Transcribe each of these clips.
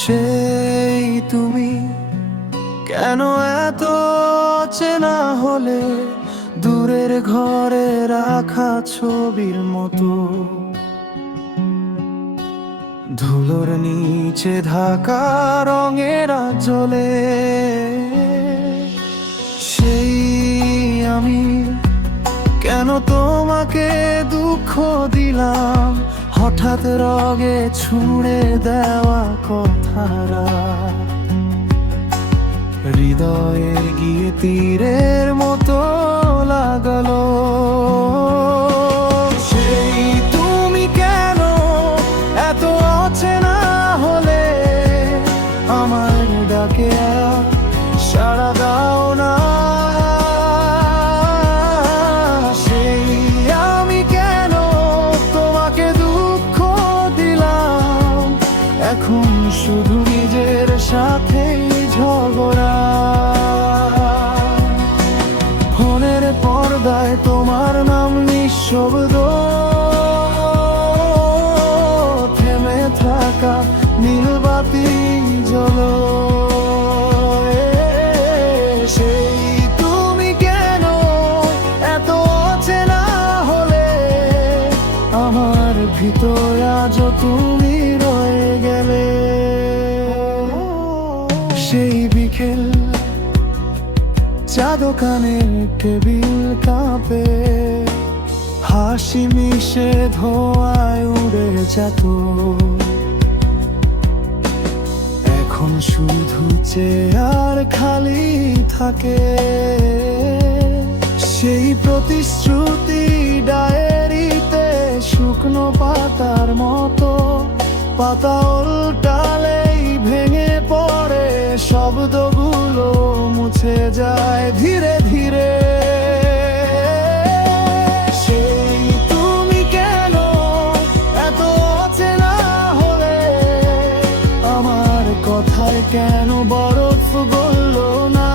সেই তুমি কেন এত চেনা হলে দূরের ঘরে রাখা ছবির মতো ধুলোর নিচে ঢাকা রঙের আঁচলে সেই আমি কেন তোমাকে দুঃখ দিলাম হঠাৎ রগে ছুঁড়ে দেওয়া কথারা হৃদয়ে গিয়ে তীরের মতো লাগলো সেই তুমি কেন এত অচেনা হলে আমার ডাকে সাড়া দাও না সেই আমি কেন তোমাকে দুঃখ দিলাম এখন শুধু নিজের সাথেই ঝগড়া ফোনের পর্দায় তোমার নাম নিঃশব্দ থেমে থাকা নীলবাতি জ্বলো সেই তুমি কেন এত অচেনা হলে আমার ভিতরে আজও তুমি রয়ে গেলে সেই বিকেল চা দোকানের টেবিল কাঁপে হাসি মিশে ধোঁয়ায় উড়ে যেত এখন শুধু চেয়ার খালি থাকে সেই প্রতিশ্রুতি ডায়েরিতে শুকনো পাতার মতো পাতা উল্টালেই ভেঙে পড়ে শব্দগুলো মুছে যায় ধীরে ধীরে সেই তুমি কেন এত অচেনা হলে আমার কথায় কেন বরফ গলল না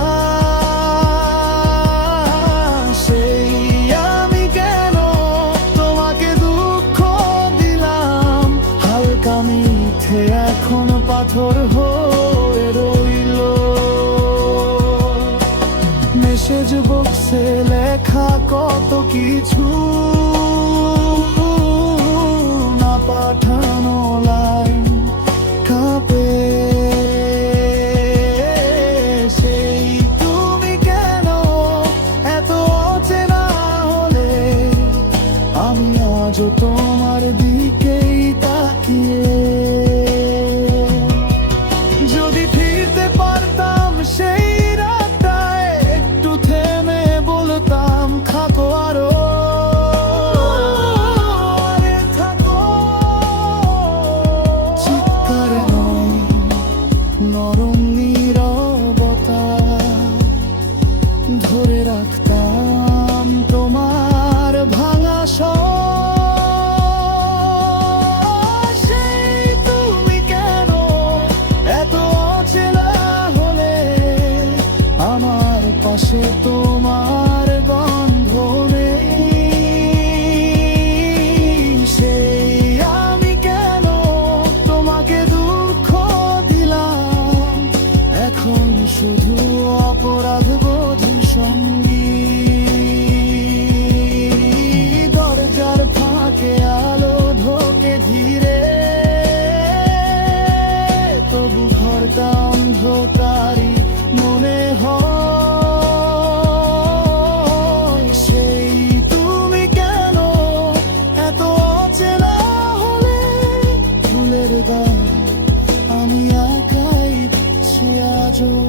সেই আমি কেন তোমাকে দুঃখ দিলাম হালকা মিথ্যে এখন পাথর হয়ে রইল মেসেজ বক্সে লেখা কত কিছু না পাঠানো লাইন কাঁপে সেই তুমি কেন এত অচেনা হলে আমি আজও তোমার দিকেই তাকিয়ে যদি ফিরতে পারতাম সেই রাতটায় একটু থেমে বলতাম থাকো আরো থাকো চিৎকার নয় নরম নীরবতা ধরে রাখতাম তোমার ভাঙা সেই তুমি কেন এত অচেনা হলে আমার পাশে তোমার গন্ধ নেই সেই আমি কেন তোমাকে দুঃখ দিলাম এখন শুধু অপরাধ বোধ সঙ্গী দরজার ফাঁকে আলো ঢোকে ধীরে তবু ঘরটা অন্ধকারী মনে হয় সেই তুমি কেন এত অচেনা হলে ফুলের গান আমি একাই আছি আজও